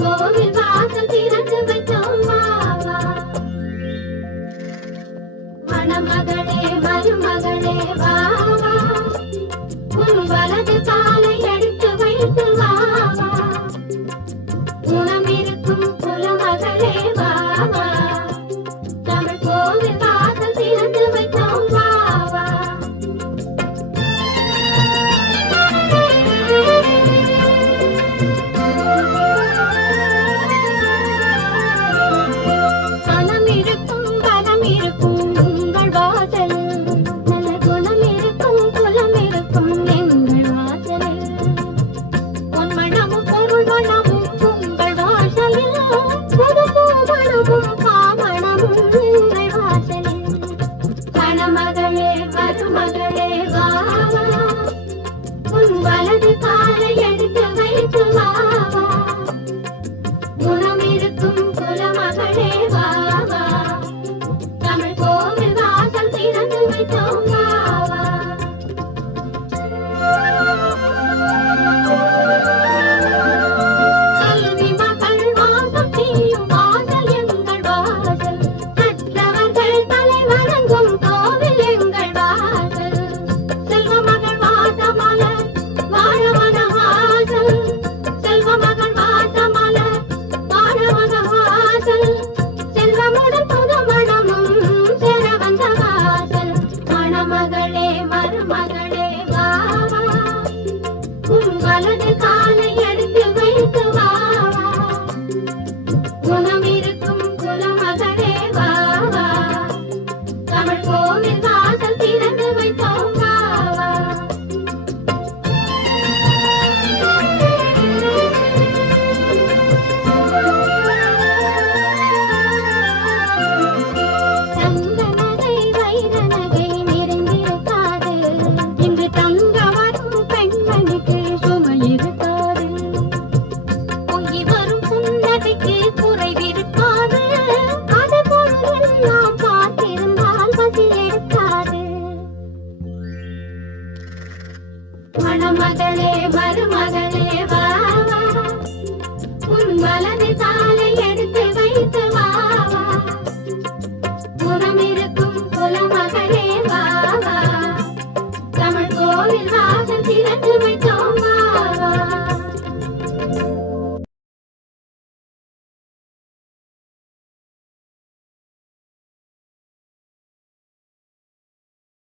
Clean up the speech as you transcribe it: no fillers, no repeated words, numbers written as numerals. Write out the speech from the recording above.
கோவில் வாசல் திறந்து வைத்தோம் வா வா. மணமகளே மருமகளே வா வா, உன் வலது காலை எடுத்து வைத்து வா வா. குணமிருக்கும் குலமகளே வா வா, தமிழ் கோவில் வாசல் திறந்து வைத்தோம் வா வா. பணம் இருக்கும் பலம் இருக்கும் உங்கள் வாசல், நல்ல குணம் இருக்கும் குலம் இருக்கும் எங்கள் வாசலில். பொன்மணமும் பொருள் மணமும் உங்கள் வாசலில், புதுப்பும் மணமும் காமணமும் எங்கள் வாசலில். மணமகளே மருமகளே வா வா, உன் வலது காலை எடுத்து வைத்து வா வா. குணம் இருக்கும் குலமகளே வா வா, தமிழ் கோவில் வாசல் திறந்து வைத்தோம் வா வா. கல்வி மகள் வாசம் செய்யும் வாசல் எங்கள் வாசல், கற்றவர்கள் தலை வணங்கும் கோவில் எங்கள் வாசல். செல்வ மகள் வாசமலர் வாழவன வாசல், செல்வ மகள் வாசமலர் வாழவன வாசல். செல்வமுடன் புதுமணமும் சேர வந்த வாசல். மணமகளே மருமகளே வா வா, உன் வலது